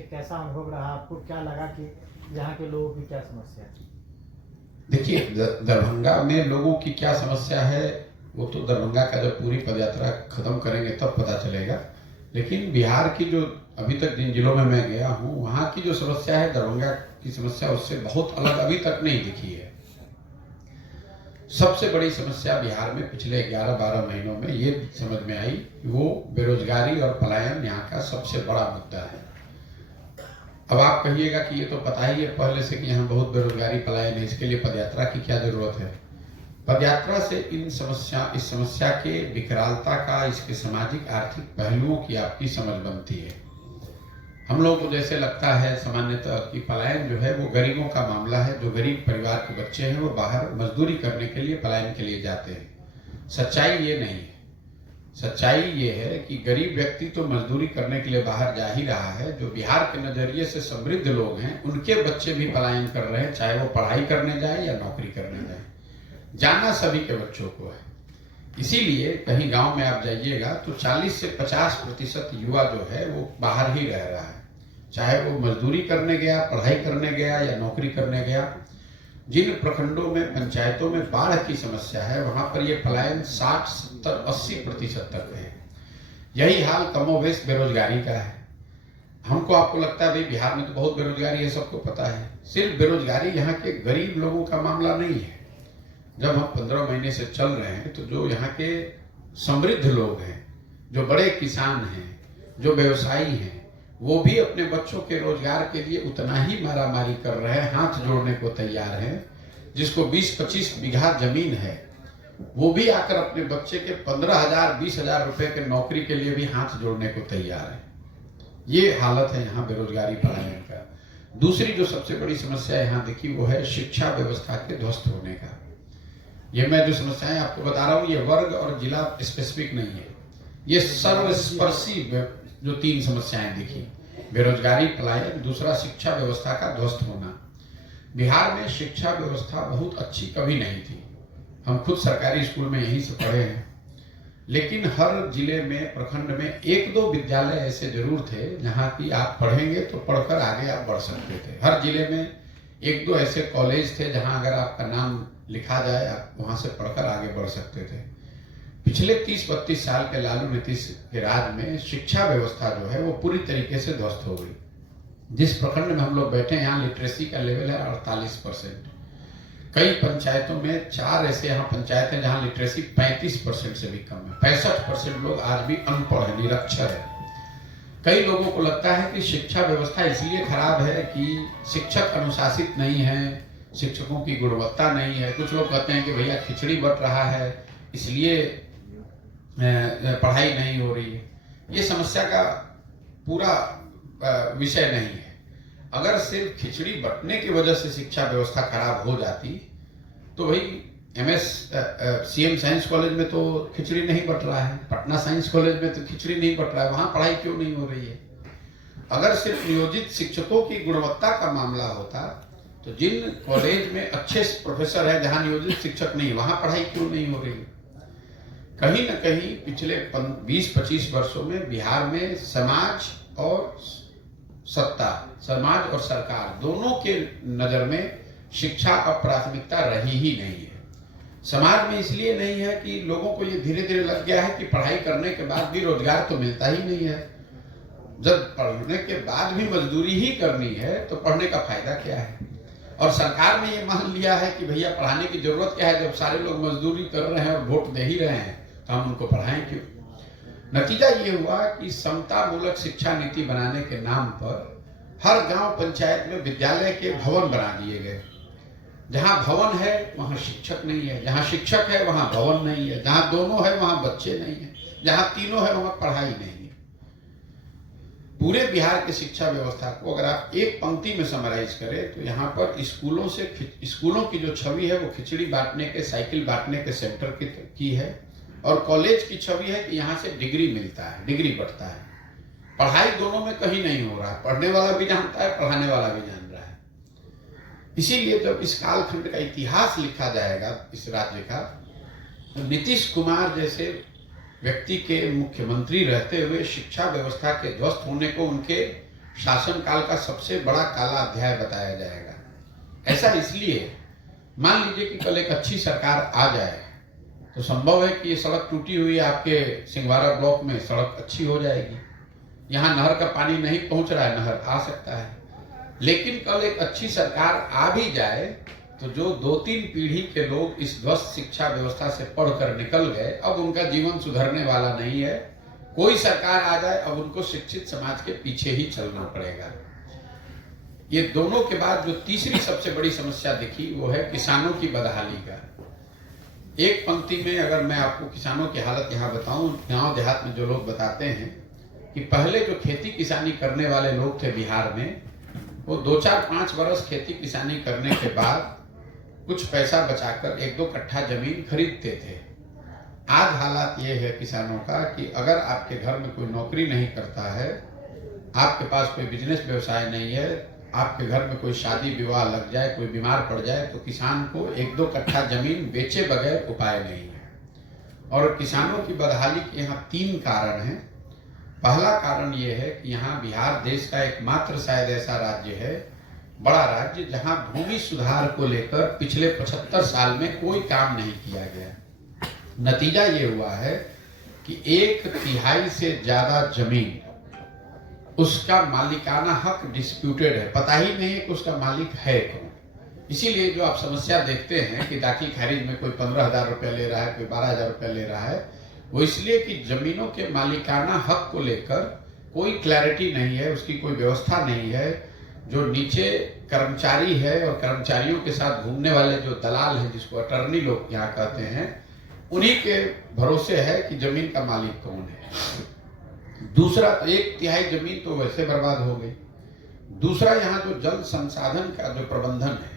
कैसा अनुभव रहा आपको? क्या लगा कि यहाँ के लोगों की क्या समस्या है? देखिए, दरभंगा में लोगों की क्या समस्या है वो तो दरभंगा का जब पूरी पदयात्रा खत्म करेंगे तब पता चलेगा। लेकिन बिहार की जो अभी तक जिन जिलों में मैं गया हूँ वहाँ की जो समस्या है दरभंगा की समस्या उससे बहुत अलग अभी तक नहीं दिखी है। सबसे बड़ी समस्या बिहार में पिछले 11-12 महीनों में ये समझ में आई कि वो बेरोजगारी और पलायन यहाँ का सबसे बड़ा मुद्दा है। अब आप कहिएगा कि ये तो पता ही है पहले से कि यहाँ बहुत बेरोजगारी पलायन है, इसके लिए पदयात्रा की क्या जरूरत है। पदयात्रा से इस समस्या के विकरालता का, इसके सामाजिक आर्थिक पहलुओं की आपकी समझ बनती है। हम लोग को जैसे लगता है सामान्यतः कि पलायन जो है वो गरीबों का मामला है, जो गरीब परिवार के बच्चे हैं वो बाहर मजदूरी करने के लिए पलायन के लिए जाते हैं। सच्चाई ये नहीं है। सच्चाई ये है कि गरीब व्यक्ति तो मजदूरी करने के लिए बाहर जा ही रहा है, जो बिहार के नजरिए से समृद्ध लोग हैं उनके बच्चे भी पलायन कर रहे हैं, चाहे वो पढ़ाई करने जाए या नौकरी करने जाए। जाना सभी के बच्चों को है। इसीलिए कहीं गांव में आप जाइएगा तो 40 से 50% युवा जो है वो बाहर ही रह रहा है, चाहे वो मजदूरी करने गया, पढ़ाई करने गया या नौकरी करने गया। जिन प्रखंडों में, पंचायतों में बाढ़ की समस्या है वहां पर ये पलायन 60, 70, 80% तक है। यही हाल कमोबेश बेरोजगारी का है। हमको आपको लगता है भाई बिहार में तो बहुत बेरोजगारी है, सबको पता है। सिर्फ बेरोजगारी यहाँ के गरीब लोगों का मामला नहीं है। जब हम 15 महीने से चल रहे हैं तो जो यहाँ के समृद्ध लोग हैं, जो बड़े किसान हैं, जो व्यवसायी हैं, वो भी अपने बच्चों के रोजगार के लिए उतना ही मारामारी कर रहे हैं, हाथ जोड़ने को तैयार हैं। जिसको 20-25 बीघा जमीन है वो भी आकर अपने बच्चे के 15,000, 20,000 रुपए के नौकरी के लिए भी हाथ जोड़ने को तैयार है। ये हालत है यहाँ बेरोजगारी पलायन का। दूसरी जो सबसे बड़ी समस्या यहाँ दिखी वो है शिक्षा व्यवस्था के ध्वस्त होने का। ये मैं जो समस्याएं आपको बता रहा हूँ ये वर्ग और जिला स्पेसिफिक नहीं है, ये सर्वस्पर्शी जो 3 समस्याएं दिखी, बेरोजगारी, पलायन, दूसरा शिक्षा व्यवस्था का ध्वस्त होना। बिहार में शिक्षा व्यवस्था बहुत अच्छी कभी नहीं थी। हम खुद सरकारी स्कूल में यहीं से पढ़े हैं, लेकिन हर जिले में, प्रखंड में 1-2 विद्यालय ऐसे जरूर थे जहाँ की आप पढ़ेंगे तो पढ़कर आगे आप बढ़ सकते थे। हर जिले में 1-2 ऐसे कॉलेज थे जहाँ अगर आपका नाम लिखा जाए आप वहाँ से पढ़कर आगे बढ़ सकते थे। पिछले 30-32 साल के लालू नीतीश के राज में शिक्षा व्यवस्था जो है वो पूरी तरीके से ध्वस्त हो गई। जिस प्रखंड में हम लोग बैठे हैं यहाँ लिटरेसी का लेवल है 48%। कई पंचायतों में 4 ऐसे यहाँ पंचायत हैं जहाँ लिटरेसी 35% से भी कम है। 65% लोग आज भी अनपढ़ है, निरक्षर है। कई लोगों को लगता है कि शिक्षा व्यवस्था इसलिए खराब है कि शिक्षक अनुशासित नहीं है, शिक्षकों की गुणवत्ता नहीं है। कुछ लोग कहते हैं कि भैया खिचड़ी बट रहा है इसलिए पढ़ाई नहीं हो रही है। ये समस्या का पूरा विषय नहीं है। अगर सिर्फ खिचड़ी बंटने की वजह से शिक्षा व्यवस्था खराब हो जाती तो भाई CM साइंस कॉलेज में तो खिचड़ी नहीं बट रहा है, पटना साइंस कॉलेज में तो खिचड़ी नहीं बट रहा है, वहां पढ़ाई क्यों नहीं हो रही है? अगर सिर्फ नियोजित शिक्षकों की गुणवत्ता का मामला होता तो जिन कॉलेज में अच्छे प्रोफेसर है जहां नियोजित शिक्षक नहीं, वहां पढ़ाई क्यों नहीं हो रही? कहीं ना कहीं पिछले 20-25 वर्षों में बिहार में समाज और सत्ता, समाज और सरकार दोनों के नजर में शिक्षा अब प्राथमिकता रही ही नहीं है। समाज में इसलिए नहीं है कि लोगों को ये धीरे धीरे लग गया है कि पढ़ाई करने के बाद भी रोजगार तो मिलता ही नहीं है। जब पढ़ने के बाद भी मजदूरी ही करनी है तो पढ़ने का फायदा क्या है? और सरकार ने ये मान लिया है कि भैया पढ़ाने की जरूरत क्या है, जब सारे लोग मजदूरी कर रहे हैं और वोट दे ही रहे हैं तो हम उनको पढ़ाएं क्यों? नतीजा ये हुआ कि समता मूलक शिक्षा नीति बनाने के नाम पर हर गांव पंचायत में विद्यालय के भवन बना दिए गए। जहां भवन है वहां शिक्षक नहीं है, जहां शिक्षक है वहां भवन नहीं है, जहां दोनों है वहां बच्चे नहीं है, जहां तीनों है वहां पढ़ाई नहीं है। पूरे बिहार की शिक्षा व्यवस्था को अगर आप एक पंक्ति में समराइज करें तो यहाँ पर स्कूलों की जो छवि है वो खिचड़ी बांटने के, साइकिल बांटने के सेंटर की है, और कॉलेज की छवि है कि यहाँ से डिग्री मिलता है, डिग्री बढ़ता है। पढ़ाई दोनों में कहीं नहीं हो रहा है। पढ़ने वाला भी जानता है, पढ़ाने वाला भी जान रहा है। इसीलिए जब इस कालखंड का इतिहास लिखा जाएगा इस राज्य का, तो नीतीश कुमार जैसे व्यक्ति के मुख्यमंत्री रहते हुए शिक्षा व्यवस्था के ध्वस्त होने को उनके शासनकाल का सबसे बड़ा काला अध्याय बताया जाएगा। ऐसा इसलिए, मान लीजिए कि कल एक अच्छी सरकार आ जाए तो संभव है कि ये सड़क टूटी हुई आपके सिंघवारा ब्लॉक में सड़क अच्छी हो जाएगी। यहाँ नहर का पानी नहीं पहुंच रहा है, नहर आ सकता है। लेकिन कल एक अच्छी सरकार आ भी जाए तो जो 2-3 पीढ़ी के लोग इस ध्वस्त शिक्षा व्यवस्था से पढ़कर निकल गए, अब उनका जीवन सुधरने वाला नहीं है। कोई सरकार आ जाए, अब उनको शिक्षित समाज के पीछे ही चलना पड़ेगा। ये दोनों के बाद जो तीसरी सबसे बड़ी समस्या दिखी वो है किसानों की बदहाली का। एक पंक्ति में अगर मैं आपको किसानों की हालत यहाँ बताऊं, गांव देहात में जो लोग बताते हैं कि पहले जो खेती किसानी करने वाले लोग थे बिहार में, वो 2-4-5 वर्ष खेती किसानी करने के बाद कुछ पैसा बचाकर 1-2 कट्ठा जमीन खरीदते थे। आज हालात ये है किसानों का कि अगर आपके घर में कोई नौकरी नहीं करता है, आपके पास कोई बिजनेस व्यवसाय नहीं है, आपके घर में कोई शादी विवाह लग जाए, कोई बीमार पड़ जाए, तो किसान को 1-2 कट्ठा जमीन बेचे बगैर उपाय नहीं है। और किसानों की बदहाली के यहाँ 3 कारण हैं। पहला कारण ये है कि यहाँ बिहार देश का एकमात्र शायद ऐसा राज्य है, बड़ा राज्य, जहाँ भूमि सुधार को लेकर पिछले 75 साल में कोई काम नहीं किया गया। नतीजा ये हुआ है कि 1/3 से ज्यादा जमीन उसका मालिकाना हक डिस्प्यूटेड है, पता ही नहीं है कि उसका मालिक है कौन। इसीलिए जो आप समस्या देखते हैं कि दाखिल खारिज में कोई 15,000 रुपया ले रहा है, कोई 12,000 रुपया ले रहा है, वो इसलिए कि जमीनों के मालिकाना हक को लेकर कोई क्लैरिटी नहीं है, उसकी कोई व्यवस्था नहीं है। जो नीचे कर्मचारी है और कर्मचारियों के साथ घूमने वाले जो दलाल हैं, जिसको अटर्नी लोग यहाँ कहते हैं, उन्हीं के भरोसे है कि जमीन का मालिक कौन है। दूसरा, 1/3 जमीन तो वैसे बर्बाद हो गई। दूसरा, यहाँ जो जल संसाधन का जो प्रबंधन है,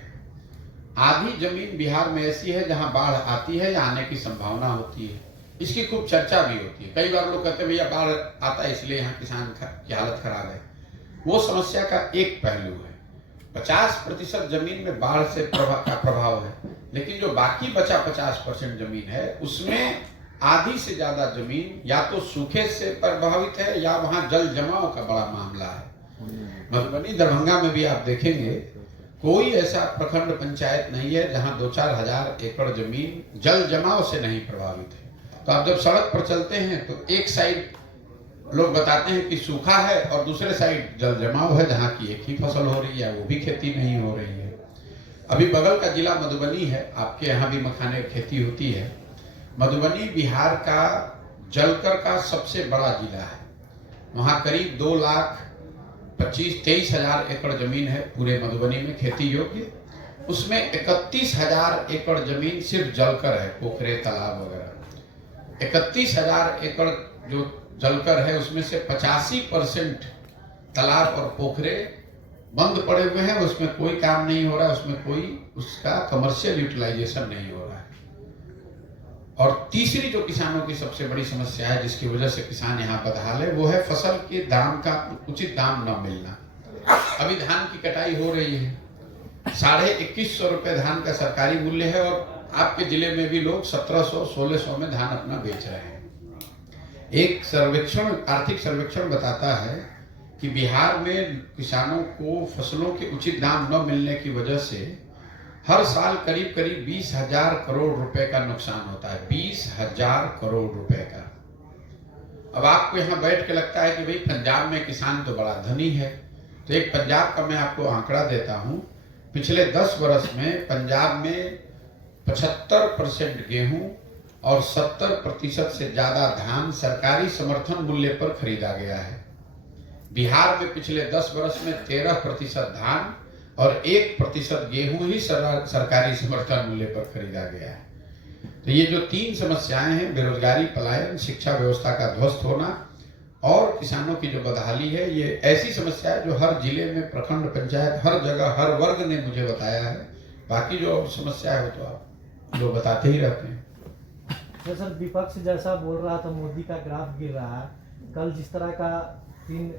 आधी जमीन बिहार में ऐसी है जहाँ बाढ़ आती है या आने की संभावना होती है। इसकी खूब चर्चा भी होती है। कई बार लोग कहते हैं भैया बाढ़ आता है इसलिए यहाँ किसान की हालत खराब है। वो समस्या का एक पहलू है। 50% जमीन में बाढ़ से का प्रभाव है, लेकिन जो बाकी बचा 50% जमीन है, उसमें आधी से ज्यादा जमीन या तो सूखे से प्रभावित है या वहां जल जमाव का बड़ा मामला है। मधुबनी, दरभंगा में भी आप देखेंगे कोई ऐसा प्रखंड पंचायत नहीं है जहां 2-4 हजार एकड़ जमीन जल जमाव से नहीं प्रभावित है। तो आप जब सड़क पर चलते हैं तो एक साइड लोग बताते हैं कि सूखा है और दूसरे साइड जल जमाव है, जहाँ की एक ही फसल हो रही है, वो भी खेती नहीं हो रही है। अभी बगल का जिला मधुबनी है, आपके यहाँ भी मखाने की खेती होती है। मधुबनी बिहार का जलकर का सबसे बड़ा जिला है। वहाँ करीब 2,23,000 एकड़ जमीन है पूरे मधुबनी में खेती योग्य। उसमें 31,000 एकड़ जमीन सिर्फ जलकर है, पोखरे तालाब वगैरह। 31,000 एकड़ जो जलकर है, उसमें से 85% तालाब और पोखरे बंद पड़े हुए हैं, उसमें कोई काम नहीं हो रहा है, उसमें कोई उसका कमर्शियल यूटिलाइजेशन नहीं हो रहा है। और तीसरी जो किसानों की सबसे बड़ी समस्या है, जिसकी वजह से किसान यहाँ बदहाल है, वो है फसल के दाम का उचित दाम न मिलना। अभी धान की कटाई हो रही है, 2150 रुपए धान का सरकारी मूल्य है, और आपके जिले में भी लोग 1700-1600 में धान अपना बेच रहे हैं। एक सर्वेक्षण, आर्थिक सर्वेक्षण बताता है कि बिहार में किसानों को फसलों के उचित दाम न मिलने की वजह से हर साल करीब 20,000 करोड़ रुपए का नुकसान होता है। 20,000 करोड़ रुपए का। अब आपको यहाँ बैठ के लगता है कि भाई पंजाब में किसान तो बड़ा धनी है, तो एक पंजाब का मैं आपको आंकड़ा देता हूँ। पिछले 10 वर्ष में पंजाब में 75% गेहूं और 70% से ज्यादा धान सरकारी समर्थन मूल्य पर खरीदा गया है। बिहार में पिछले 10 वर्ष में 13% धान और 1% गेहूं ही सरकारी समर्थन मूल्य पर खरीदा गया है। तो ये जो 3 समस्याएं हैं, बेरोजगारी, पलायन, शिक्षा व्यवस्था का ध्वस्त होना और किसानों की जो बदहाली है, ये ऐसी समस्या है जो हर जिले में, प्रखंड पंचायत, हर जगह, हर वर्ग ने मुझे बताया है। बाकी जो समस्या है वो तो आप लोग बताते ही रहते हैं। तो सर, विपक्ष जैसा बोल रहा था मोदी का ग्राफ गिर रहा है, कल जिस तरह का 3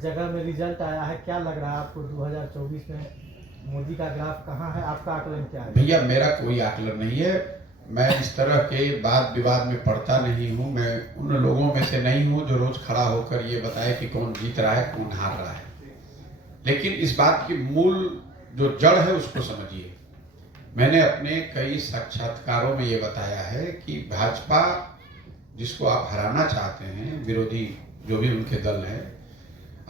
जगह में रिजल्ट आया है, क्या लग रहा है आपको 2024 में मोदी का ग्राफ कहाँ है? आपका आकलन क्या है? भैया, मेरा कोई आकलन नहीं है। मैं इस तरह के वाद विवाद में पढ़ता नहीं हूँ। मैं उन लोगों में से नहीं हूँ जो रोज खड़ा होकर ये बताए कि कौन जीत रहा है, कौन हार रहा है। लेकिन इस बात की मूल जो जड़ है उसको समझिए। मैंने अपने कई साक्षात्कारों में ये बताया है कि भाजपा जिसको आप हराना चाहते हैं, विरोधी जो भी उनके दल है,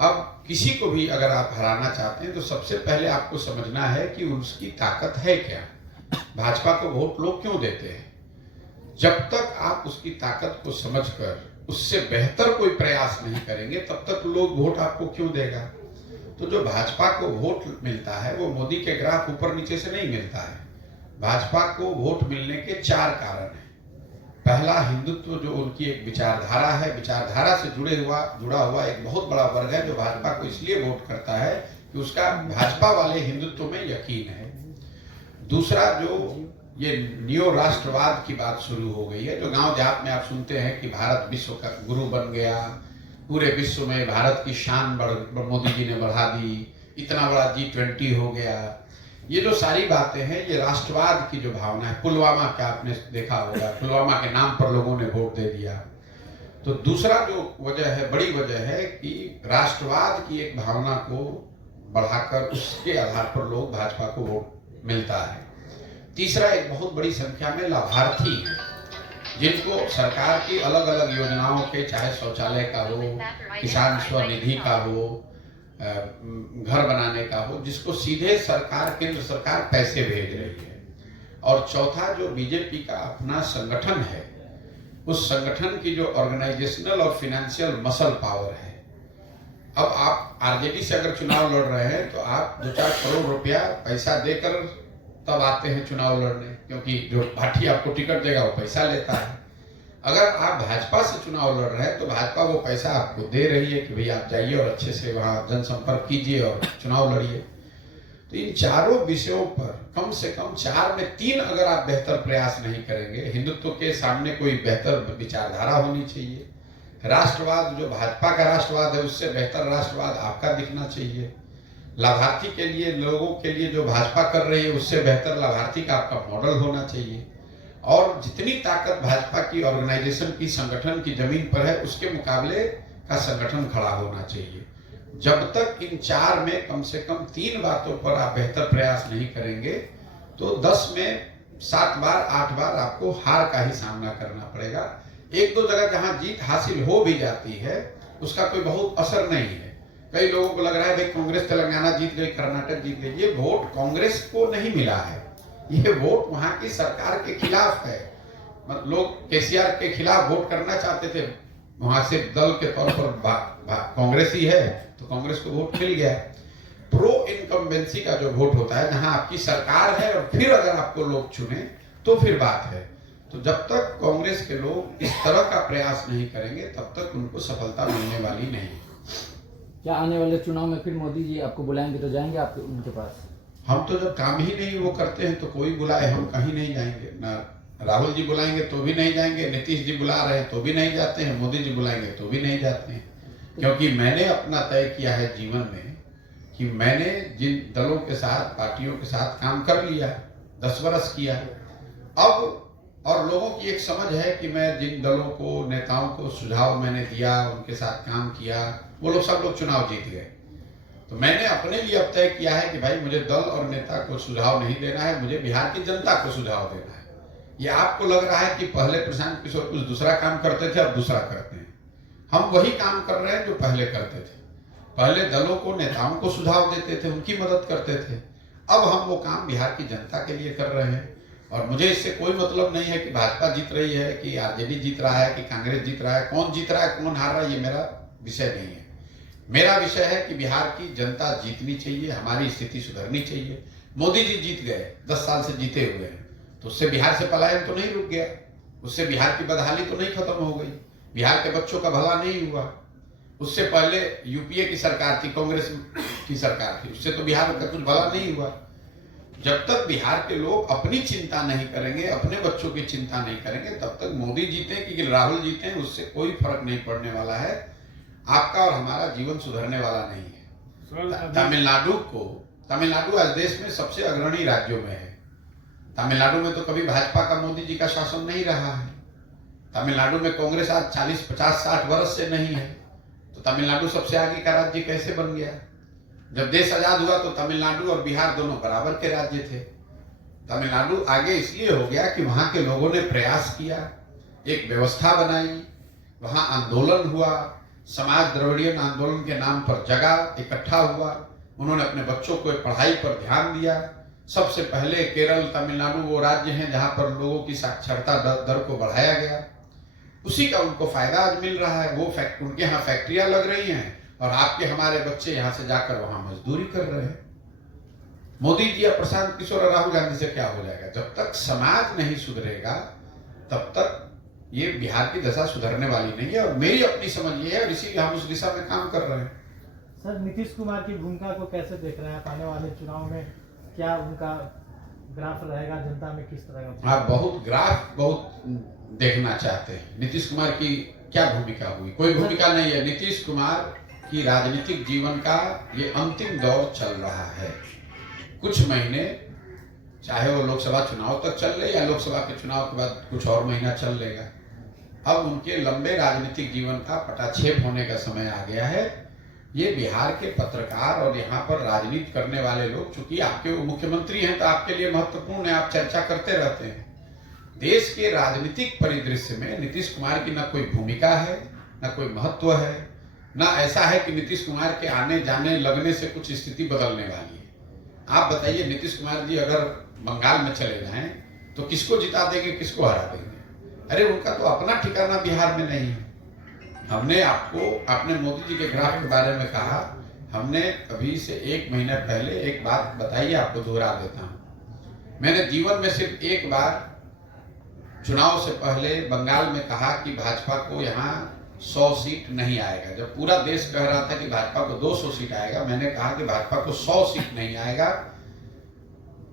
अब किसी को भी अगर आप हराना चाहते हैं तो सबसे पहले आपको समझना है कि उसकी ताकत है क्या। भाजपा को वोट लोग क्यों देते हैं? जब तक आप उसकी ताकत को समझकर उससे बेहतर कोई प्रयास नहीं करेंगे तब तक लोग वोट आपको क्यों देगा। तो जो भाजपा को वोट मिलता है वो मोदी के ग्राफ ऊपर नीचे से नहीं मिलता है। भाजपा को वोट मिलने के 4 कारण हैं। पहला, हिंदुत्व जो उनकी एक विचारधारा है, विचारधारा से जुड़ा हुआ एक बहुत बड़ा वर्ग है जो भाजपा को इसलिए वोट करता है कि उसका भाजपा वाले हिंदुत्व में यकीन है। दूसरा, जो ये नियो राष्ट्रवाद की बात शुरू हो गई है, जो गांव देहात में आप सुनते हैं कि भारत विश्व का गुरु बन गया, पूरे विश्व में भारत की शान मोदी जी ने बढ़ा दी, इतना बड़ा G20 हो गया, ये जो सारी बातें हैं ये राष्ट्रवाद की जो भावना है। पुलवामा का आपने देखा होगा, पुलवामा के नाम पर लोगों ने वोट दे दिया। तो दूसरा जो वजह है, बड़ी वजह है कि राष्ट्रवाद की एक भावना को बढ़ाकर उसके आधार पर लोग भाजपा को वोट मिलता है। तीसरा, एक बहुत बड़ी संख्या में लाभार्थी हैं जिनको सरकार की अलग अलग योजनाओं के, चाहे शौचालय का हो, किसान स्वनिधि का हो, घर बनाने का हो, जिसको सीधे सरकार, केंद्र सरकार पैसे भेज रही है। और चौथा, जो बीजेपी का अपना संगठन है, उस संगठन की जो ऑर्गेनाइजेशनल और फिनेंशियल मसल पावर है। अब आप आरजेडी से अगर चुनाव लड़ रहे हैं तो आप 2-4 करोड़ रुपया पैसा देकर तब आते हैं चुनाव लड़ने, क्योंकि जो पार्टी आपको टिकट देगा वो पैसा लेता है। अगर आप भाजपा से चुनाव लड़ रहे हैं तो भाजपा वो पैसा आपको दे रही है कि भाई आप जाइए और अच्छे से वहां जनसंपर्क कीजिए और चुनाव लड़िए। तो इन चारों विषयों पर कम से कम 4 में 3 अगर आप बेहतर प्रयास नहीं करेंगे, हिंदुत्व के सामने कोई बेहतर विचारधारा होनी चाहिए, राष्ट्रवाद जो भाजपा का राष्ट्रवाद है उससे बेहतर राष्ट्रवाद आपका दिखना चाहिए, लाभार्थी के लिए, लोगों के लिए जो भाजपा कर रही है उससे बेहतर लाभार्थी का आपका मॉडल होना चाहिए, और जितनी ताकत भाजपा की ऑर्गेनाइजेशन की, संगठन की जमीन पर है उसके मुकाबले का संगठन खड़ा होना चाहिए। जब तक इन 4 में कम से कम 3 बातों पर आप बेहतर प्रयास नहीं करेंगे तो 10 में 7 बार 8 बार आपको हार का ही सामना करना पड़ेगा। 1-2 जगह जहां जीत हासिल हो भी जाती है उसका कोई बहुत असर नहीं है। कई लोगों को लग रहा है भाई कांग्रेस तेलंगाना जीत गई, कर्नाटक जीत गई, ये वोट कांग्रेस को नहीं मिला है, ये वोट वहां की सरकार के खिलाफ है। लोग केसीआर के खिलाफ वोट करना चाहते थे, वहां से दल के तौर पर कांग्रेस ही है तो कांग्रेस को वोट मिल गया। प्रो इनकम्बेंसी का जो वोट होता है, जहां आपकी सरकार है और फिर अगर आपको लोग चुने तो फिर बात है। तो जब तक कांग्रेस के लोग इस तरह का प्रयास नहीं करेंगे तब तक उनको सफलता मिलने वाली नहीं। क्या आने वाले चुनाव में फिर मोदी जी आपको बुलाएंगे तो जाएंगे आप उनके पास? हम तो जब काम ही नहीं वो करते हैं तो कोई बुलाए हम कहीं नहीं जाएंगे। ना राहुल जी बुलाएंगे तो भी नहीं जाएंगे, नीतीश जी बुला रहे हैं तो भी नहीं जाते हैं, मोदी जी बुलाएंगे तो भी नहीं जाते हैं। क्योंकि मैंने अपना तय किया है जीवन में कि मैंने जिन दलों के साथ, पार्टियों के साथ काम कर लिया, 10 वर्ष किया, अब और लोगों की एक समझ है कि मैं जिन दलों को, नेताओं को सुझाव मैंने दिया, उनके साथ काम किया, वो लोग सब लोग चुनाव जीत गए। तो मैंने अपने लिए अब तय किया है कि भाई मुझे दल और नेता को सुझाव नहीं देना है, मुझे बिहार की जनता को सुझाव देना है। ये आपको लग रहा है कि पहले प्रशांत किशोर कुछ दूसरा काम करते थे, अब दूसरा करते हैं। हम वही काम कर रहे हैं जो पहले करते थे। पहले दलों को, नेताओं को सुझाव देते थे, उनकी मदद करते थे। अब हम वो काम बिहार की जनता के लिए कर रहे हैं। और मुझे इससे कोई मतलब नहीं है कि भाजपा जीत रही है, कि आरजेडी जीत रहा है, कि कांग्रेस जीत रहा है, कौन जीत रहा है, कौन हार रहा है, ये मेरा विषय नहीं है। मेरा विषय है कि बिहार की जनता जीतनी चाहिए, हमारी स्थिति सुधरनी चाहिए। मोदी जी जीत गए, 10 साल से जीते हुए हैं, तो उससे बिहार से पलायन तो नहीं रुक गया, उससे बिहार की बदहाली तो नहीं खत्म हो गई, बिहार के बच्चों का भला नहीं हुआ। उससे पहले यूपीए की सरकार थी, कांग्रेस की सरकार थी, उससे तो बिहार का कुछ भला नहीं हुआ। जब तक बिहार के लोग अपनी चिंता नहीं करेंगे, अपने बच्चों की चिंता नहीं करेंगे, तब तक मोदी जीते कि राहुल जीते, उससे कोई फर्क नहीं पड़ने वाला है। आपका और हमारा जीवन सुधरने वाला नहीं है। तमिलनाडु आज देश में सबसे अग्रणी राज्यों में है। तमिलनाडु में तो कभी भाजपा का, मोदी जी का शासन नहीं रहा है। तमिलनाडु में कांग्रेस आज 40, 50, 60 वर्ष से नहीं है, तो तमिलनाडु सबसे आगे का राज्य कैसे बन गया? जब देश आजाद हुआ तो तमिलनाडु और बिहार दोनों बराबर के राज्य थे। तमिलनाडु आगे इसलिए हो गया कि वहां के लोगों ने प्रयास किया, एक व्यवस्था बनाई, वहां आंदोलन हुआ, समाज द्रविड़ियन आंदोलन के नाम पर जगा, इकट्ठा हुआ, उन्होंने अपने बच्चों को पढ़ाई पर ध्यान दिया। सबसे पहले केरल, तमिलनाडु वो राज्य हैं जहां पर लोगों की साक्षरता दर को बढ़ाया गया। उसी का उनको फायदा आज मिल रहा है। वो उनके यहाँ फैक्ट्रियां लग रही हैं और आपके हमारे बच्चे यहाँ से जाकर वहां मजदूरी कर रहे हैं। मोदी जी या प्रशांत किशोर और राहुल गांधी से क्या हो जाएगा? जब तक समाज नहीं सुधरेगा तब तक ये बिहार की दशा सुधरने वाली नहीं है। और मेरी अपनी समझ ये है और इसीलिए हम उस दिशा में काम कर रहे हैं। सर, नीतीश कुमार की भूमिका को कैसे देख रहे हैं? आने वाले चुनाव में क्या उनका ग्राफ रहेगा, जनता में किस तरह का? आप बहुत देखना चाहते हैं। नीतीश कुमार की क्या भूमिका हुई? कोई भूमिका नहीं है। नीतीश कुमार की राजनीतिक जीवन का ये अंतिम दौर चल रहा है। कुछ महीने, चाहे वो लोकसभा चुनाव तक चल ले या लोकसभा के चुनाव के बाद कुछ और महीना चल लेगा। अब उनके लंबे राजनीतिक जीवन का पटाक्षेप होने का समय आ गया है। ये बिहार के पत्रकार और यहाँ पर राजनीति करने वाले लोग, चूंकि आपके वो मुख्यमंत्री हैं तो आपके लिए महत्वपूर्ण है, आप चर्चा करते रहते हैं। देश के राजनीतिक परिदृश्य में नीतीश कुमार की न कोई भूमिका है, न कोई महत्व है, न ऐसा है कि नीतीश कुमार के आने जाने लगने से कुछ स्थिति बदलने वाली है। आप बताइए, नीतीश कुमार जी अगर बंगाल में चले जाएं तो किसको जिता देंगे, किसको हरा देंगे? अरे उनका तो अपना ठिकाना बिहार में नहीं है। हमने आपने मोदी जी के ग्राफ के बारे में कहा, हमने अभी से 1 महीना पहले एक बात बताई, आपको दोहरा देता हूं। मैंने जीवन में सिर्फ एक बार चुनाव से पहले बंगाल में कहा कि भाजपा को यहाँ 100 सीट नहीं आएगा। जब पूरा देश कह रहा था कि भाजपा को 200 सीट आएगा, मैंने कहा कि भाजपा को 100 सीट नहीं आएगा,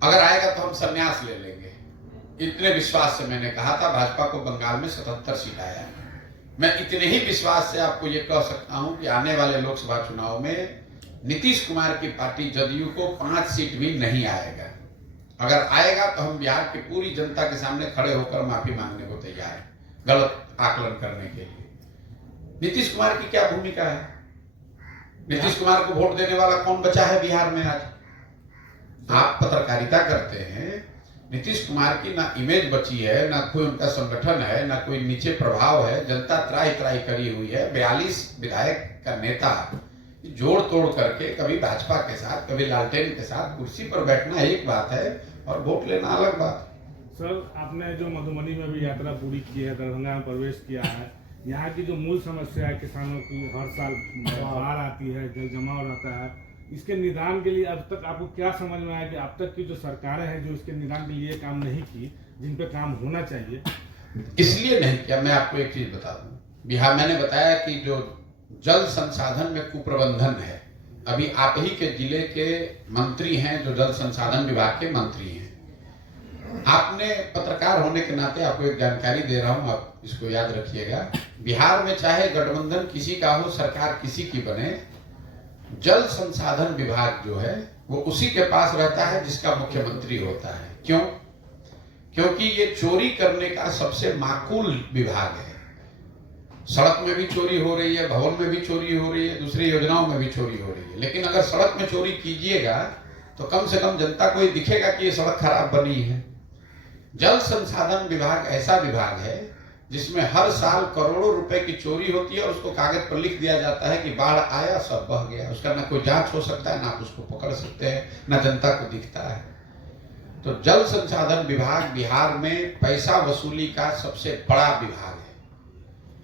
अगर आएगा तो हम संन्यास ले लेंगे। इतने विश्वास से मैंने कहा था। भाजपा को बंगाल में 77 सीट आया है। मैं इतने ही विश्वास से आपको ये कह सकता हूं कि आने वाले लोकसभा चुनाव में नीतीश कुमार की पार्टी जदयू को 5 सीट भी नहीं आएगा। अगर आएगा तो हम बिहार की पूरी जनता के सामने खड़े होकर माफी मांगने को तैयार हैं, गलत आकलन करने के लिए। नीतीश कुमार की क्या भूमिका है? नीतीश कुमार को वोट देने वाला कौन बचा है बिहार में आज? आप पत्रकारिता करते हैं, नीतीश कुमार की ना इमेज बची है, ना कोई उनका संगठन है, ना कोई नीचे प्रभाव है। जनता त्राही त्राही करी हुई है। 42 विधायक का नेता जोड़ तोड़ करके कभी भाजपा के साथ, कभी लालटेन के साथ कुर्सी पर बैठना एक बात है और वोट लेना अलग बात। सर, आपने जो मधुबनी में भी यात्रा पूरी की है, दरभंगा में प्रवेश किया है, यहाँ की जो मूल समस्या है किसानों की, हर साल बाढ़ आती है, जल जमाव रहता है, इसके निदान के लिए अब तक आपको क्या समझ में आया कि अब तक की जो सरकारें हैं जो इसके निदान के लिए काम नहीं की, जिन पे काम होना चाहिए? इसलिए नहीं किया। मैं आपको एक चीज बता दूं, बिहार, मैंने बताया कि जो जल संसाधन में कुप्रबंधन है, अभी आप ही के जिले के मंत्री हैं जो जल संसाधन विभाग के मंत्री हैं। आपने पत्रकार होने के नाते आपको एक जानकारी दे रहा हूं, आप इसको याद रखिएगा। बिहार में चाहे गठबंधन किसी का हो, सरकार किसी की बने, जल संसाधन विभाग जो है वो उसी के पास रहता है जिसका मुख्यमंत्री होता है। क्यों? क्योंकि ये चोरी करने का सबसे माकूल विभाग है। सड़क में भी चोरी हो रही है, भवन में भी चोरी हो रही है, दूसरी योजनाओं में भी चोरी हो रही है। लेकिन अगर सड़क में चोरी कीजिएगा तो कम से कम जनता को ये दिखेगा कि ये सड़क खराब बनी है। जल संसाधन विभाग ऐसा विभाग है जिसमें हर साल करोड़ों रुपए की चोरी होती है और उसको कागज पर लिख दिया जाता है कि बाढ़ आया, सब बह गया। उसका ना कोई जांच हो सकता है, ना आप उसको पकड़ सकते हैं, ना जनता को दिखता है। तो जल संसाधन विभाग बिहार में पैसा वसूली का सबसे बड़ा विभाग है।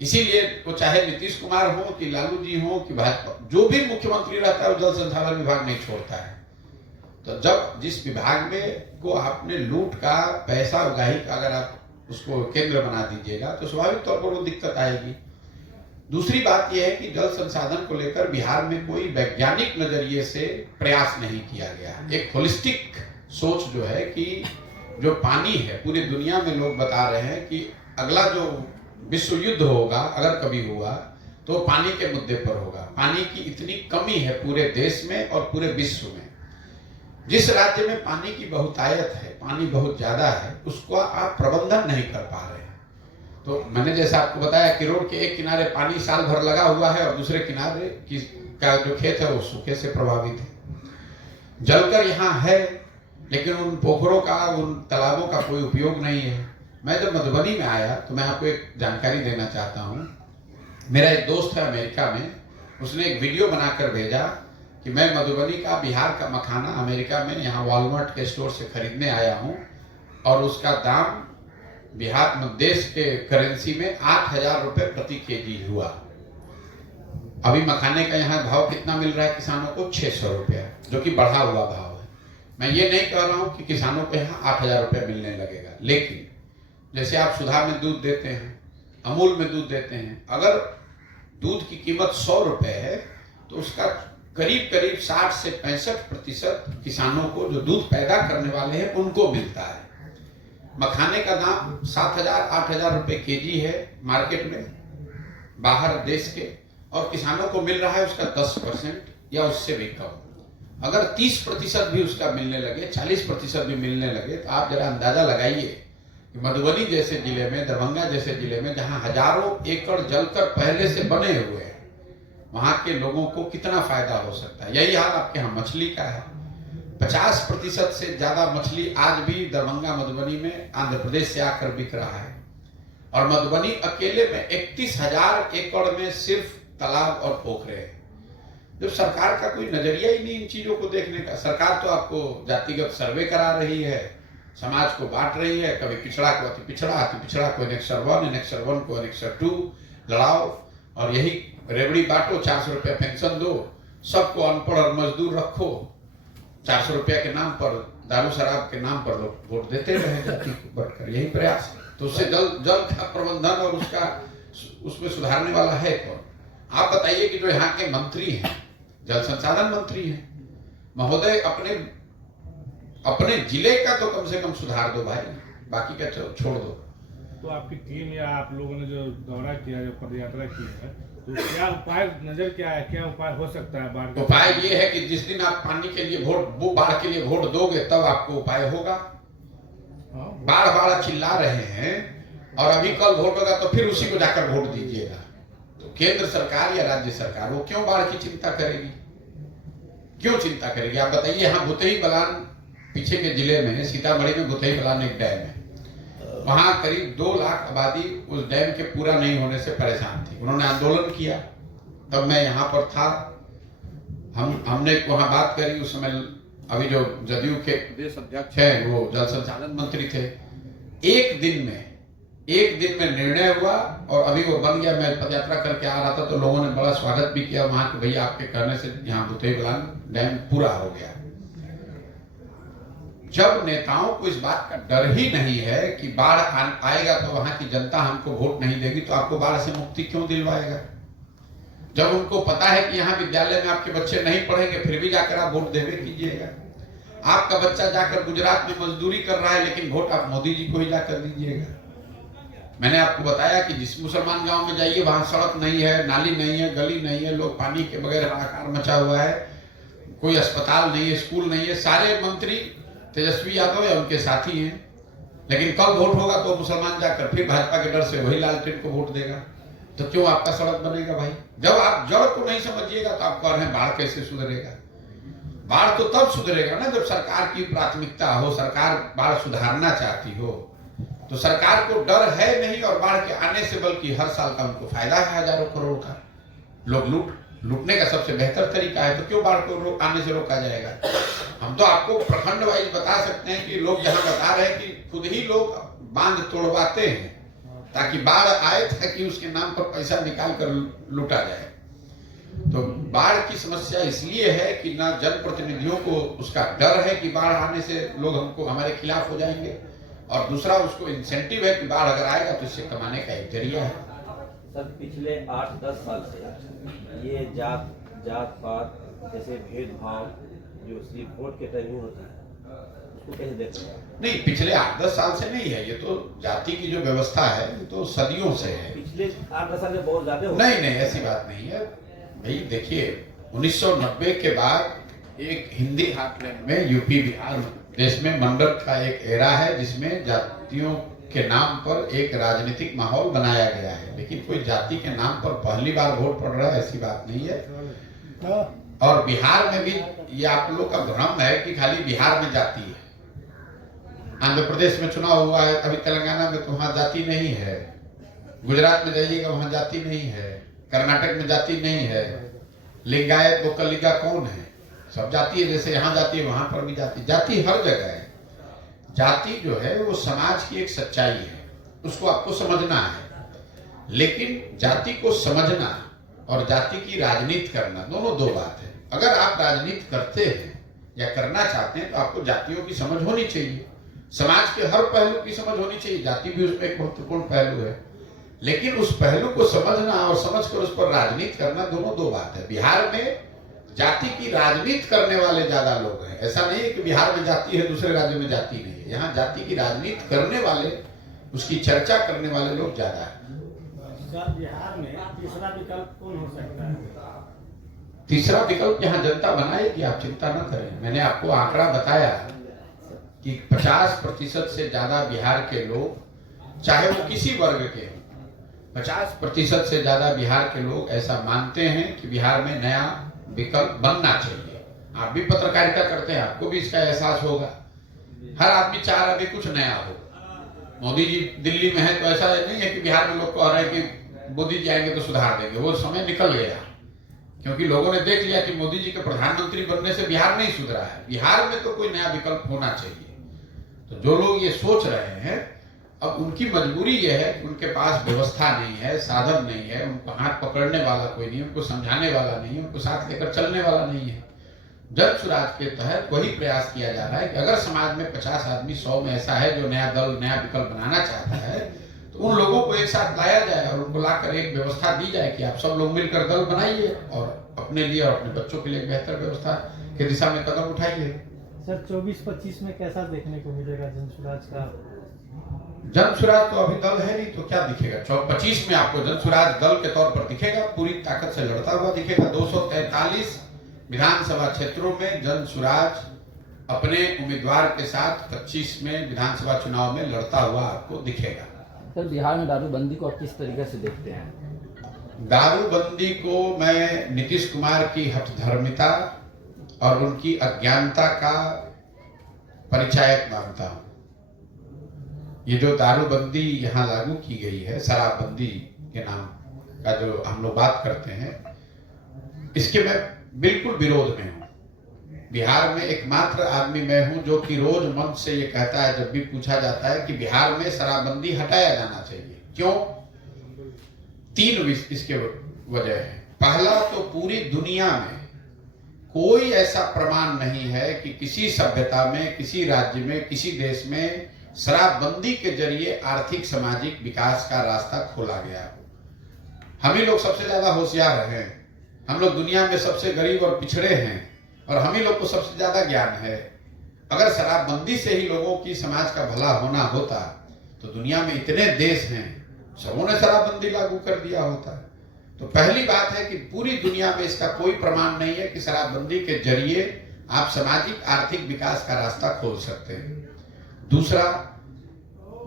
इसीलिए वो चाहे नीतीश कुमार हो कि लालू जी हो कि भाजपा, जो भी मुख्यमंत्री रहता है वो जल संसाधन विभाग नहीं छोड़ता है। तो जब जिस विभाग में को आपने लूट का, पैसा उगाही का अगर आप उसको केंद्र बना दीजिएगा तो स्वाभाविक तौर पर वो दिक्कत आएगी। दूसरी बात यह है कि जल संसाधन को लेकर बिहार में कोई वैज्ञानिक नजरिए से प्रयास नहीं किया गया। एक होलिस्टिक सोच जो है कि जो पानी है, पूरी दुनिया में लोग बता रहे हैं कि अगला जो विश्व युद्ध होगा, अगर कभी हुआ, तो पानी के मुद्दे पर होगा। पानी की इतनी कमी है पूरे देश में और पूरे विश्व में। जिस राज्य में पानी की बहुतायत है, पानी बहुत ज्यादा है, उसको आप प्रबंधन नहीं कर पा रहे हैं। तो मैंने जैसा आपको बताया कि रोड के एक किनारे पानी साल भर लगा हुआ है और दूसरे किनारे का जो खेत है वो सूखे से प्रभावित है। जलकर यहाँ है, लेकिन उन पोखरों का, उन तालाबों का कोई उपयोग नहीं है। मैं जब मधुबनी में आया तो मैं आपको एक जानकारी देना चाहता हूँ। मेरा एक दोस्त है अमेरिका में, उसने एक वीडियो बनाकर भेजा कि मैं मधुबनी का, बिहार का मखाना अमेरिका में यहाँ वॉलमार्ट के स्टोर से खरीदने आया हूँ और उसका दाम बिहार में देश के करेंसी में 8,000 रुपये प्रति केजी हुआ। अभी मखाने का यहाँ भाव कितना मिल रहा है किसानों को? 600 रुपया, जो कि बढ़ा हुआ भाव है। मैं ये नहीं कह रहा हूँ कि किसानों को यहाँ 8,000 रुपये मिलने लगेगा, लेकिन जैसे आप सुधा में दूध देते हैं, अमूल में दूध देते हैं, अगर दूध की कीमत 100 रुपये है तो उसका करीब करीब 60 से 65% किसानों को, जो दूध पैदा करने वाले हैं, उनको मिलता है। मखाने का दाम 7,000-8,000 रुपये केजी है मार्केट में बाहर देश के, और किसानों को मिल रहा है उसका 10% या उससे भी कम। अगर 30% भी उसका मिलने लगे, 40% भी मिलने लगे, तो आप जरा अंदाजा लगाइए कि मधुबनी जैसे जिले में, दरभंगा जैसे जिले में, जहां हजारों एकड़ जलकर पहले से बने हुए हैं, वहां के लोगों को कितना फायदा हो सकता है। यही हाल आपके यहाँ मछली का है। 50% से ज्यादा मछली आज भी दरभंगा, मधुबनी में आंध्र प्रदेश से आकर बिक रहा है, और मधुबनी अकेले में 31,000 एकड़ में सिर्फ तालाब और पोखरे हैं। जब सरकार का कोई नजरिया ही नहीं इन चीजों को देखने का। सरकार तो आपको जातिगत सर्वे करा रही है, समाज को बांट रही है, कभी पिछड़ा को अति पिछड़ा, अति पिछड़ा को Annexure 1, Annexure 1 को Annexure 2 लड़ाओ, और यही रेवड़ी बांटो, 400 रुपया पेंशन दो, सबको अनपढ़ और मजदूर रखो, 400 रुपया के नाम पर, दारू शराब के नाम पर लोग वोट देते रहे जाति को बढ़कर, यही प्रयास है। तो उससे जल का प्रबंधन और उसमें सुधारने वाला है कौन? आप बताइए कि जो यहाँ के मंत्री हैं, जल संसाधन मंत्री हैं, महोदय अपने जिले का तो कम से कम सुधार दो भाई, बाकी का छोड़ दो। तो आपकी टीम या आप लोगों ने जो दौरा किया, जो पदयात्रा की है, तो क्या उपाय नजर क्या है, क्या उपाय हो सकता है? बाढ़ उपाय ये है कि जिस दिन आप पानी के लिए वोट, बाढ़ के लिए वोट दोगे, तब आपको उपाय होगा। बाढ़ चिल्ला रहे हैं, और अभी कल वोट होगा तो फिर उसी को जाकर वोट दीजिएगा। तो केंद्र सरकार या राज्य सरकार वो क्यों बाढ़ की चिंता करेगी? क्यों चिंता करेगी? आप बताइए। यहाँ भुतही बलान पीछे के जिले में, सीतामढ़ी में भुतही बलान एक डैम है, वहां करीब 2 लाख आबादी उस डैम के पूरा नहीं होने से परेशान थी। उन्होंने आंदोलन किया, तब मैं यहाँ पर था, हमने वहां बात करी। उस समय अभी जो जदयू के प्रदेश अध्यक्ष हैं वो जल संसाधन मंत्री थे। एक दिन में निर्णय हुआ, और अभी वो बन गया। मैं पदयात्रा करके आ रहा था तो लोगों ने बड़ा स्वागत भी किया वहां कि भैया आपके कहने से यहाँ भुतही बलान डैम पूरा हो गया। जब नेताओं को इस बात का डर ही नहीं है कि बाढ़ आएगा तो वहां की जनता हमको वोट नहीं देगी, तो आपको बाढ़ से मुक्ति क्यों दिलवाएगा? जब उनको पता है कि यहाँ विद्यालय में आपके बच्चे नहीं पढ़ेंगे, फिर भी जाकर आप वोट देवे कीजिएगा। आपका बच्चा जाकर गुजरात में मजदूरी कर रहा है, लेकिन वोट आप मोदी जी को ही जाकर दीजिएगा। मैंने आपको बताया कि जिस मुसलमान गांव में जाइए, वहां सड़क नहीं है, नाली नहीं है, गली नहीं है, लोग पानी के बगैर हाहाकार मचा हुआ है, कोई अस्पताल नहीं है, स्कूल नहीं है। सारे मंत्री तेजस्वी यादव या उनके साथी हैं, लेकिन कल वोट होगा तो मुसलमान जाकर फिर भाजपा के डर से वही लालटेन को वोट देगा। तो क्यों आपका सड़क बनेगा भाई? जब आप जड़ को नहीं समझिएगा तो आप कह रहे हैं बाढ़ कैसे सुधरेगा? बाढ़ तो तब सुधरेगा ना जब सरकार की प्राथमिकता हो, सरकार बाढ़ सुधारना चाहती हो। तो सरकार को डर है नहीं और बाढ़ के आने से, बल्कि हर साल का उनको फायदा है हजारों करोड़ का। लोग लूटने का सबसे बेहतर तरीका है, तो क्यों बाढ़ को आने से रोका जाएगा? हम तो आपको प्रखंड वाइज बता सकते हैं कि लोग जहां बता रहे हैं कि खुद ही लोग बांध तोड़वाते हैं ताकि बाढ़ आए, ताकि उसके नाम पर पैसा निकाल कर लूटा जाए। तो बाढ़ की समस्या इसलिए है कि ना जनप्रतिनिधियों को उसका डर है कि बाढ़ आने से लोग हमारे खिलाफ हो जाएंगे, और दूसरा उसको इंसेंटिव है कि बाढ़ अगर आएगा तो इससे कमाने का एक जरिया है। सर, पिछले 8-10 साल से ये जात पात जैसे भेदभाव जो सिर्फ वोट के टाइम में होता है, उसको कैसे देखते हैं? नहीं, पिछले 8-10 साल से नहीं है, ये तो जाति की जो व्यवस्था है ये तो सदियों से है। पिछले 8-10 साल में बहुत ज्यादा नहीं, ऐसी बात नहीं है भाई। देखिए 1990 के बाद एक हिंदी हार्टलैंड में, यूपी बिहार देश में मंडल का एक एरा है जिसमें जातियों के नाम पर एक राजनीतिक माहौल बनाया गया है, लेकिन कोई जाति के नाम पर पहली बार वोट पड़ रहा है ऐसी बात नहीं है। और बिहार में भी ये आप लोग का भ्रम है कि खाली बिहार में जाति है। आंध्र प्रदेश में चुनाव हुआ है, अभी तेलंगाना में तो वहां जाति नहीं है, गुजरात में जाइएगा वहां जाति नहीं है, कर्नाटक में जाति नहीं है, लिंगायत गोकलिगा कौन है, सब जाति है। जैसे यहाँ जाति है वहां पर भी जाति, जाति हर जगह है। जाति जो है वो समाज की एक सच्चाई है, उसको आपको समझना है। लेकिन जाति को समझना और जाति की राजनीति करना दोनों दो बात है। अगर आप राजनीति करते हैं या करना चाहते हैं तो आपको जातियों की समझ होनी चाहिए, समाज के हर पहलू की समझ होनी चाहिए, जाति भी उसमें एक महत्वपूर्ण पहलू है। लेकिन उस पहलू को समझना और समझकर उस पर राजनीति करना दोनों दो बात है। बिहार में जाति की राजनीति करने वाले ज्यादा लोग हैं। ऐसा नहीं है कि बिहार में जाति है दूसरे राज्यों में जाति नहीं है। यहाँ जाति की राजनीति करने वाले, उसकी चर्चा करने वाले लोग ज्यादा है। सर, बिहार में तीसरा विकल्प कौन हो सकता है? तीसरा विकल्प यहाँ जनता बनाएगी, आप चिंता न करें। मैंने आपको आंकड़ा बताया कि 50% से ज्यादा बिहार के लोग, चाहे वो किसी वर्ग के हों, 50% से ज्यादा बिहार के लोग ऐसा मानते हैं कि बिहार में नया विकल्प बनना चाहिए। आप भी पत्रकारिता करते हैं, आपको भी इसका एहसास होगा। हर आदमी चाह रहा है कुछ नया हो। मोदी जी दिल्ली में है तो ऐसा नहीं है कि बिहार में लोग कह रहे हैं कि मोदी जी आएंगे तो सुधार देंगे। वो समय निकल गया, क्योंकि लोगों ने देख लिया कि मोदी जी के प्रधानमंत्री बनने से बिहार नहीं सुधरा है। बिहार में तो कोई नया विकल्प होना चाहिए। तो जो लोग ये सोच रहे हैं, अब उनकी मजबूरी यह है कि उनके पास व्यवस्था नहीं है, साधन नहीं है, उनको हाथ पकड़ने वाला कोई नहीं, उनको समझाने वाला नहीं है, उनको साथ लेकर चलने वाला नहीं है। जन सुराज के तहत वही प्रयास किया जा रहा है कि अगर समाज में 50 आदमी 100 में ऐसा है जो नया दल, नया विकल्प बनाना चाहता है, तो उन लोगों को एक साथ लाया जाए और उनको लाकर एक व्यवस्था दी जाए कि आप सब लोग मिलकर दल बनाइए और अपने लिए और अपने बच्चों के लिए बेहतर व्यवस्था की दिशा में कदम उठाइए। सर 24-25 में कैसा देखने को मिलेगा जनसुराज का? जनसुराज तो अभी दल है नहीं, तो क्या दिखेगा? 25 में आपको जनसुराज दल के तौर पर दिखेगा, पूरी ताकत से लड़ता हुआ दिखेगा। 243 विधानसभा क्षेत्रों में जनसुराज अपने उम्मीदवार के साथ 25 में विधानसभा चुनाव में लड़ता हुआ आपको दिखेगा। सर, बिहार में दारूबंदी को आप किस तरीके से देखते हैं? दारूबंदी को मैं नीतीश कुमार की हठधर्मिता और उनकी अज्ञानता का परिचायक मानता हूं। ये जो दारूबंदी यहाँ लागू की गई है, शराबबंदी के नाम का जो हम लोग बात करते हैं, इसके मैं बिल्कुल विरोध में हूँ। बिहार में एकमात्र आदमी मैं हूं जो कि रोज मंच से ये कहता है, जब भी पूछा जाता है कि बिहार में शराबबंदी हटाया जाना चाहिए। क्यों? 3 इसके वजह है। पहला तो पूरी दुनिया में कोई ऐसा प्रमाण नहीं है कि किसी सभ्यता में, किसी राज्य में, किसी देश में शराबबंदी के जरिए आर्थिक सामाजिक विकास का रास्ता खोला गया हो। हम ही लोग सबसे ज्यादा होशियार हैं, हम लोग दुनिया में सबसे गरीब और पिछड़े हैं और हम ही लोग को सबसे ज्यादा ज्ञान है। अगर शराबबंदी से ही लोगों की समाज का भला होना होता तो दुनिया में इतने देश हैं, सबों ने शराबबंदी लागू कर दिया होता। तो पहली बात है कि पूरी दुनिया में इसका कोई प्रमाण नहीं है कि शराबबंदी के जरिए आप सामाजिक आर्थिक विकास का रास्ता खोल सकते हैं। दूसरा,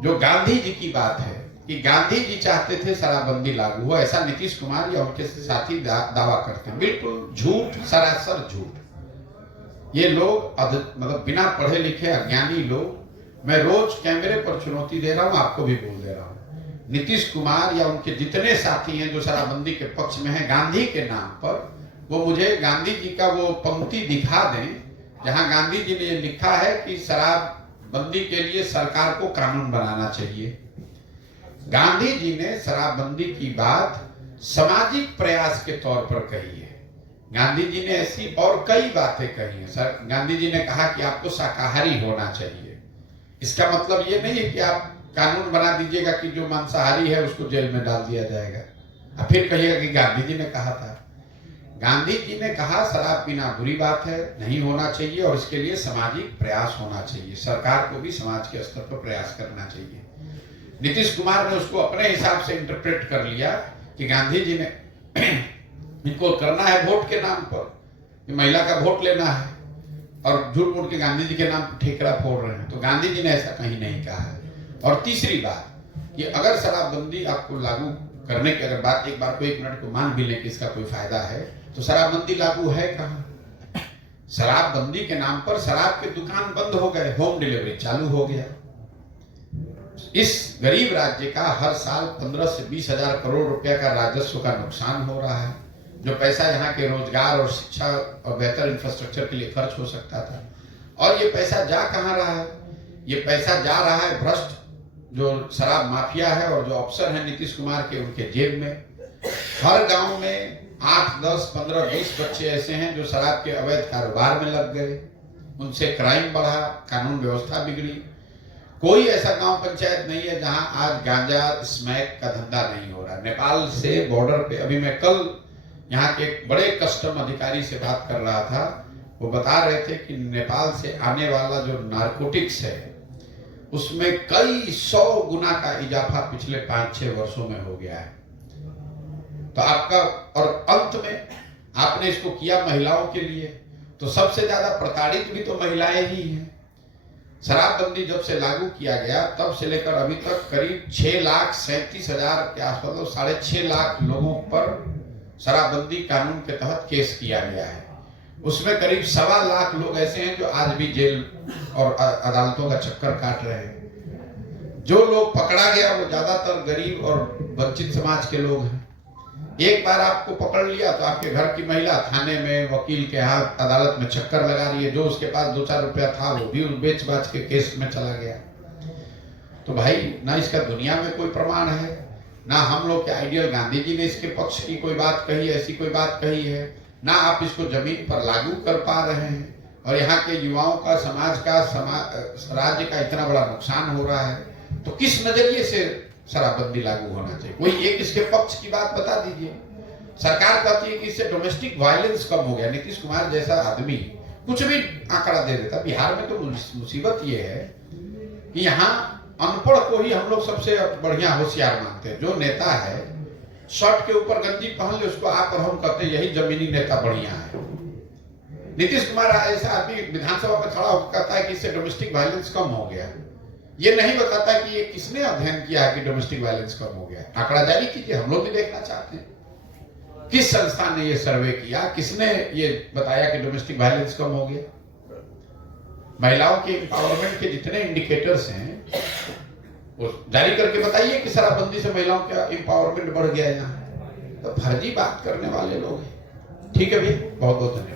जो गांधी जी की बात है कि गांधी जी चाहते थे शराबबंदी लागू हो, ऐसा नीतीश कुमार या उनके साथी दावा करते हैं। बिल्कुल झूठ, सरासर झूठ। ये लोग मतलब बिना पढ़े लिखे अज्ञानी लोग। मैं रोज कैमरे पर चुनौती दे रहा हूं, आपको भी बोल दे रहा हूं, नीतीश कुमार या उनके जितने साथी हैं जो शराबबंदी के पक्ष में हैं गांधी के नाम पर, वो मुझे गांधी जी का वो पंक्ति दिखा दें जहां गांधी जी ने लिखा है कि शराबबंदी के लिए सरकार को कानून बनाना चाहिए। गांधी जी ने शराबबंदी की बात सामाजिक प्रयास के तौर पर कही है। गांधी जी ने ऐसी और कई बातें कही हैं। सर, गांधी जी ने कहा कि आपको शाकाहारी होना चाहिए। इसका मतलब ये नहीं है कि आप कानून बना दीजिएगा कि जो मांसाहारी है उसको जेल में डाल दिया जाएगा, अब फिर कहिएगा कि गांधी जी ने कहा था। गांधी जी ने कहा शराब पीना बुरी बात है, नहीं होना चाहिए और इसके लिए सामाजिक प्रयास होना चाहिए। सरकार को भी समाज के स्तर पर प्रयास करना चाहिए। नीतीश कुमार ने उसको अपने हिसाब से इंटरप्रेट कर लिया कि गांधी जी ने इनको करना है वोट के नाम पर, महिला का वोट लेना है, और झूठ मूठ के गांधी जी के नाम पर ठेकरा फोड़ रहे हैं। तो गांधी जी ने ऐसा कहीं नहीं कहा है। और तीसरी बात, कि अगर शराबबंदी आपको लागू करने की अगर बात एक बार को 1 मिनट को मान भी लें कि इसका कोई फायदा है, तो शराबबंदी लागू है कहाँ? शराबबंदी के नाम पर शराब के दुकान बंद हो गए, होम डिलीवरी चालू हो गया। इस गरीब राज्य का हर साल 15 से 20 हजार करोड़ रुपया का राजस्व का नुकसान हो रहा है, जो पैसा यहाँ के रोजगार और शिक्षा और बेहतर इंफ्रास्ट्रक्चर के लिए खर्च हो सकता था। और ये पैसा जा कहाँ रहा है? ये पैसा जा रहा है भ्रष्ट जो शराब माफिया है और जो अफसर हैं नीतीश कुमार के, उनके जेब में। हर गांव में 8, 10, 15, 20 बच्चे ऐसे हैं जो शराब के अवैध कारोबार में लग गए, उनसे क्राइम बढ़ा, कानून व्यवस्था बिगड़ी। कोई ऐसा गांव पंचायत नहीं है जहां आज गांजा स्मैक का धंधा नहीं हो रहा। नेपाल से बॉर्डर पे, अभी मैं कल यहाँ के एक बड़े कस्टम अधिकारी से बात कर रहा था, वो बता रहे थे कि नेपाल से आने वाला जो नारकोटिक्स है उसमें कई 100 गुना का इजाफा पिछले 5-6 वर्षों में हो गया है। तो आपका, और अंत में आपने इसको किया महिलाओं के लिए, तो सबसे ज्यादा प्रताड़ित भी तो महिलाएं ही हैं। शराबबंदी जब से लागू किया गया तब से लेकर अभी तक करीब 6,37,000 के आसपास, मतलब 6.5 लाख लोगों पर शराबबंदी कानून के तहत केस किया गया है। उसमें करीब 1.25 लाख लोग ऐसे हैं जो आज भी जेल और अदालतों का चक्कर काट रहे हैं। जो लोग पकड़ा गया वो ज्यादातर गरीब और वंचित समाज के लोग हैं। एक बार आपको पकड़ लिया तो आपके घर की महिला थाने में वकील के हाथ अदालत में चक्कर लगा रही है, जो उसके पास 2-4 रुपया था वो भी बेच बाच के केस में चला गया। तो भाई, ना इसका दुनिया में कोई प्रमाण है, ना हम लोग के आइडियल गांधी जी ने इसके पक्ष की कोई बात कही, ऐसी कोई बात कही है, ना आप इसको जमीन पर लागू कर पा रहे हैं। और यहाँ के युवाओं का, समाज का, राज्य का इतना बड़ा नुकसान हो रहा है, तो किस नजरिए से शराबबंदी लागू होना चाहिए? कोई एक इसके पक्ष की बात बता दीजिए। सरकार कहती है कि इससे डोमेस्टिक वायलेंस कम हो गया। नीतीश कुमार जैसा आदमी कुछ भी आंकड़ा दे देता। बिहार में तो मुसीबत ये है कि यहाँ अनपढ़ को ही हम लोग सबसे बढ़िया होशियार मानते हैं। जो नेता है शर्ट के ऊपर गंजी पहन ले, उसको आप और हम कहते हैं यही जमीनी नेता बढ़िया है। नीतीश कुमार ऐसा आदमी विधानसभा में खड़ा होकर कहता है कि इससे डोमेस्टिक वायलेंस कम हो गया। ये नहीं बताता कि ये किसने अध्ययन किया है कि डोमेस्टिक वायलेंस कम हो गया। आंकड़ा जारी कीजिए, हम लोग भी देखना चाहते हैं। किस संस्थान ने ये सर्वे किया, किसने ये बताया कि डोमेस्टिक वायलेंस कम हो गया? महिलाओं के एम्पावरमेंट के जितने इंडिकेटर्स हैं वो जारी करके बताइए कि शराबबंदी से महिलाओं का एम्पावरमेंट बढ़ गया यहाँ। तो फर्जी बात करने वाले लोग हैं। ठीक है भैया, बहुत बहुत धन्यवाद।